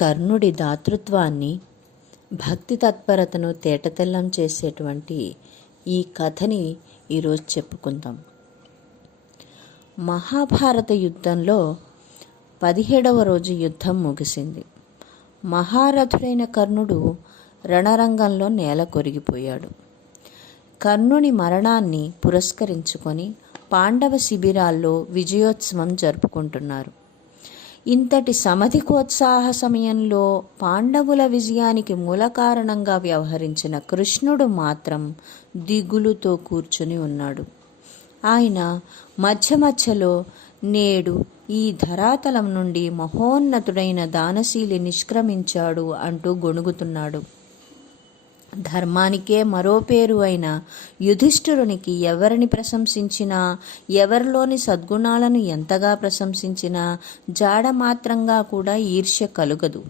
కర్ణుడి దాతృత్వాన్ని భక్తి తత్పరతను తేటతెల్లం చేసేటువంటి ఈ కథని ఈరోజు చెప్పుకుందాం. మహాభారత యుద్ధంలో పదిహేడవ రోజు యుద్ధం ముగిసింది. మహారథుడైన కర్ణుడు రణరంగంలో నేల కొరిగిపోయాడు. కర్ణుని మరణాన్ని పురస్కరించుకొని పాండవ శిబిరాల్లో విజయోత్సవం జరుపుకుంటున్నారు. ఇంతటి సమధికోత్సాహ సమయంలో పాండవుల విజయానికి మూల కారణంగా వ్యవహరించిన కృష్ణుడు మాత్రం దిగులుతో కూర్చుని ఉన్నాడు. ఆయన మధ్య మధ్యలో నేడు ఈ ధరాతలం నుండి మహోన్నతుడైన దానశీలి నిష్క్రమించాడు అంటూ గొణుగుతున్నాడు. ధర్మానికే మరో పేరు అయిన యుధిష్ఠురునికి ఎవరిని ప్రశంసించినా ఎవరిలోని సద్గుణాలను ఎంతగా ప్రశంసించినా జాడ మాత్రంగా కూడా ఈర్ష్య కలుగదు.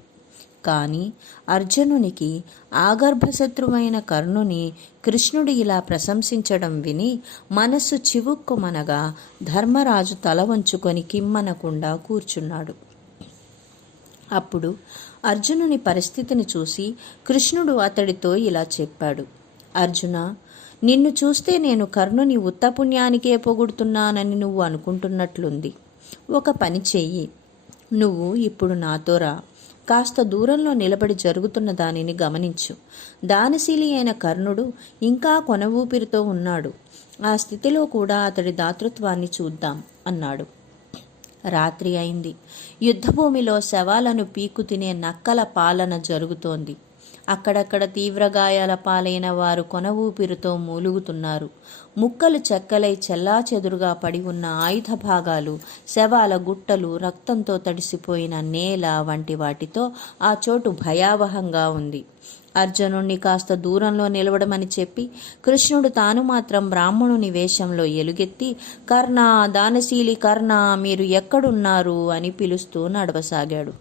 కానీ అర్జునునికి ఆగర్భశత్రువైన కర్ణుని కృష్ణుడు ఇలా ప్రశంసించడం విని మనస్సు చివుక్కుమనగా ధర్మరాజు తల వంచుకొని కిమ్మనకుండా కూర్చున్నాడు. అప్పుడు అర్జునుని పరిస్థితిని చూసి కృష్ణుడు అతడితో ఇలా చెప్పాడు. అర్జున నిన్ను చూస్తే నేను కర్ణుని ఉత్తపుణ్యానికే పొగుడుతున్నానని నువ్వు అనుకుంటున్నట్లుంది. ఒక పని చెయ్యి. నువ్వు ఇప్పుడు నాతో రా. కాస్త దూరంలో నిలబడి జరుగుతున్న దానిని గమనించు. దానశీలి అయిన కర్ణుడు ఇంకా కొన ఊపిరితో ఉన్నాడు. ఆ స్థితిలో కూడా అతడి దాతృత్వాన్ని చూద్దాం అన్నాడు. రాత్రి అయింది. యుద్ధభూమిలో శవాలను పీకు తినే నక్కల పాలన జరుగుతోంది. అక్కడక్కడ తీవ్ర గాయాల పాలైన వారు కొన ఊపిరితో మూలుగుతున్నారు. ముక్కలు చెక్కలై చెల్లా చెదురుగా పడి ఉన్న ఆయుధ భాగాలు శవాల గుట్టలు రక్తంతో తడిసిపోయిన నేల వంటి వాటితో ఆ చోటు భయావహంగా ఉంది. అర్జునుణ్ణి కాస్త దూరంలో నిలవడమని చెప్పి కృష్ణుడు తాను మాత్రం బ్రాహ్మణుని వేషంలో ఎలుగెత్తి కర్ణ దానశీలి కర్ణ మీరు ఎక్కడున్నారు? అని పిలుస్తూ నడవసాగాడు.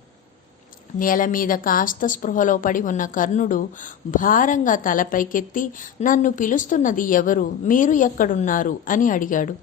నేల మీద కాస్త స్పృహలో పడి ఉన్న కర్ణుడు భారంగా తలపైకెత్తి నన్ను పిలుస్తున్నది ఎవరు? మీరు ఎక్కడున్నారు? అని అడిగాడు.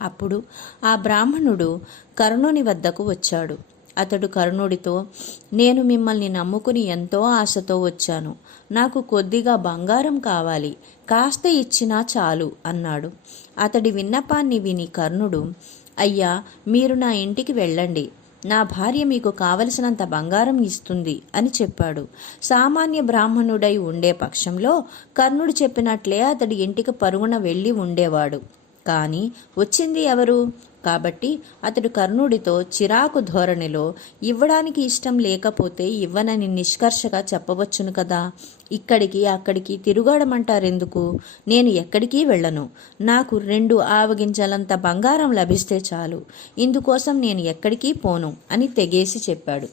అప్పుడు ఆ బ్రాహ్మణుడు కర్ణుని వద్దకు వచ్చాడు. అతడు కర్ణుడితో నేను మిమ్మల్ని నమ్ముకుని ఎంతో ఆశతో వచ్చాను. నాకు కొద్దిగా బంగారం కావాలి. కాస్త ఇచ్చినా చాలు అన్నాడు. అతడి విన్నపాన్ని విని కర్ణుడు అయ్యా మీరు నా ఇంటికి వెళ్ళండి. నా భార్య మీకు కావలసినంత బంగారం ఇస్తుంది అని చెప్పాడు. సామాన్య బ్రాహ్మణుడై ఉండే పక్షంలో కర్ణుడు చెప్పినట్లే అతడి ఇంటికి పరుగున వెళ్ళి ఉండేవాడు. కానీ వచ్చింది ఎవరు? కాబట్టి అతడు కర్ణుడితో చిరాకు ధోరణిలో ఇవ్వడానికి ఇష్టం లేకపోతే ఇవ్వనని నిష్కర్షగా చెప్పవచ్చును కదా. ఇక్కడికి అక్కడికి తిరుగాడమంటారెందుకు? నేను ఎక్కడికి వెళ్ళను. నాకు రెండు ఆవగింజలంత బంగారం లభిస్తే చాలు. ఇందుకోసం నేను ఎక్కడికి పోను అని తెగేసి చెప్పాడు.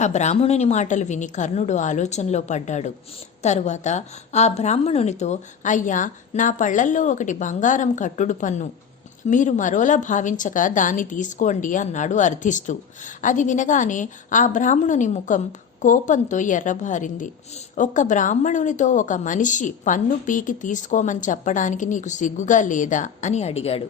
ఆ బ్రాహ్మణుని మాటలు విని కర్ణుడు ఆలోచనలో పడ్డాడు. తరువాత ఆ బ్రాహ్మణునితో అయ్యా నా పళ్ళల్లో ఒకటి బంగారం కట్టుడు పన్ను. మీరు మరోలా భావించక దాన్ని తీసుకోండి అన్నాడు అర్థిస్తూ అది వినగానే ఆ బ్రాహ్మణుని ముఖం కోపంతో ఎర్రబారింది. ఒక్క బ్రాహ్మణునితో ఒక మనిషి పన్ను పీకి తీసుకోమని చెప్పడానికి నీకు సిగ్గుగా లేదా అని అడిగాడు.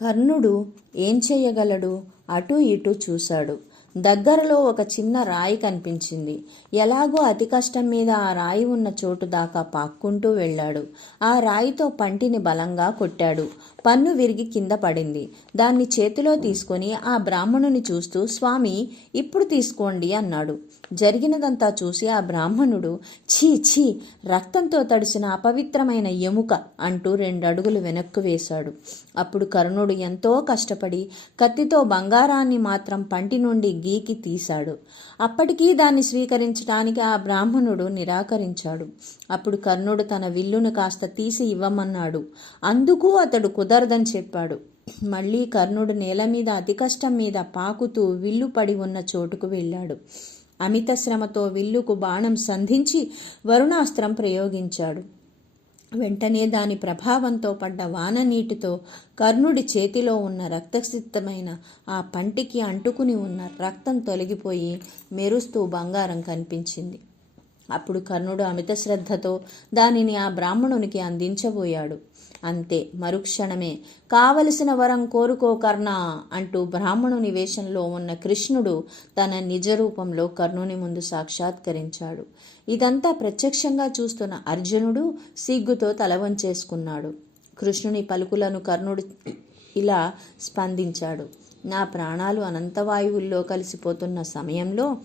కర్ణుడు ఏం చేయగలడు? అటూ ఇటూ చూశాడు. దగ్గరలో ఒక చిన్న రాయి కనిపించింది. ఎలాగో అతి కష్టం మీద ఆ రాయి ఉన్న చోటు దాకా పాక్కుంటూ వెళ్ళాడు. ఆ రాయితో పంటిని బలంగా కొట్టాడు. పన్ను విరిగి కింద పడింది. దాన్ని చేతిలో తీసుకొని ఆ బ్రాహ్మణుని చూస్తూ స్వామి ఇప్పుడు తీసుకోండి అన్నాడు. జరిగినదంతా చూసి ఆ బ్రాహ్మణుడు ఛీ ఛీ రక్తంతో తడిసిన అపవిత్రమైన ఎముక అంటూ రెండు అడుగులు వెనక్కు వేశాడు. అప్పుడు కర్ణుడు ఎంతో కష్టపడి కత్తితో బంగారాన్ని మాత్రం పంటి నుండి గీకి తీశాడు. అప్పటికీ దాన్ని స్వీకరించడానికి ఆ బ్రాహ్మణుడు నిరాకరించాడు. అప్పుడు కర్ణుడు తన విల్లును కాస్త తీసి ఇవ్వమన్నాడు. అందుకు అతడు కుదరదని చెప్పాడు. మళ్ళీ కర్ణుడు నేల మీద అతి కష్టం మీద పాకుతూ విల్లు పడి ఉన్న చోటుకు వెళ్ళాడు. అమిత శ్రమతో విల్లుకు బాణం సంధించి వరుణాస్త్రం ప్రయోగించాడు. వెంటనే దాని ప్రభావంతో పడ్డ వాన నీటితో కర్ణుడి చేతిలో ఉన్న రక్తసిద్ధమైన ఆ పంటికి అంటుకుని ఉన్న రక్తం తొలగిపోయి మెరుస్తూ బంగారం కనిపించింది. అప్పుడు కర్ణుడు అమిత శ్రద్ధతో దానిని ఆ బ్రాహ్మణునికి అందించబోయాడు. అంతే మరుక్షణమే. కావలసిన వరం కోరుకో కర్ణ అంటూ బ్రాహ్మణుని వేషంలో ఉన్న కృష్ణుడు తన నిజ రూపంలో కర్ణుని ముందు సాక్షాత్కరించాడు. ఇదంతా ప్రత్యక్షంగా చూస్తున్న అర్జునుడు సిగ్గుతో తల వంచేసుకున్నాడు. కృష్ణుని పలుకులను కర్ణుడు ఇలా స్పందించాడు. నా ప్రాణాలు అనంతవాయువుల్లో కలిసిపోతున్న సమయంలో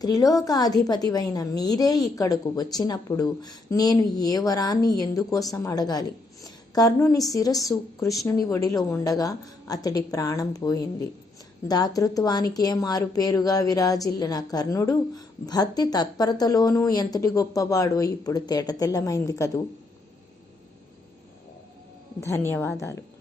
త్రిలోకాధిపతివైన మీరే ఇక్కడకు వచ్చినప్పుడు నేను ఏ వరాన్ని ఎందుకోసం అడగాలి? కర్ణుని శిరస్సు కృష్ణుని ఒడిలో ఉండగా అతడి ప్రాణం పోయింది. దాతృత్వానికే మారుపేరుగా విరాజిల్లిన కర్ణుడు భక్తి తత్పరతలోనూ ఎంతటి గొప్పవాడో ఇప్పుడు తేటతెల్లమైంది కదూ? ధన్యవాదాలు.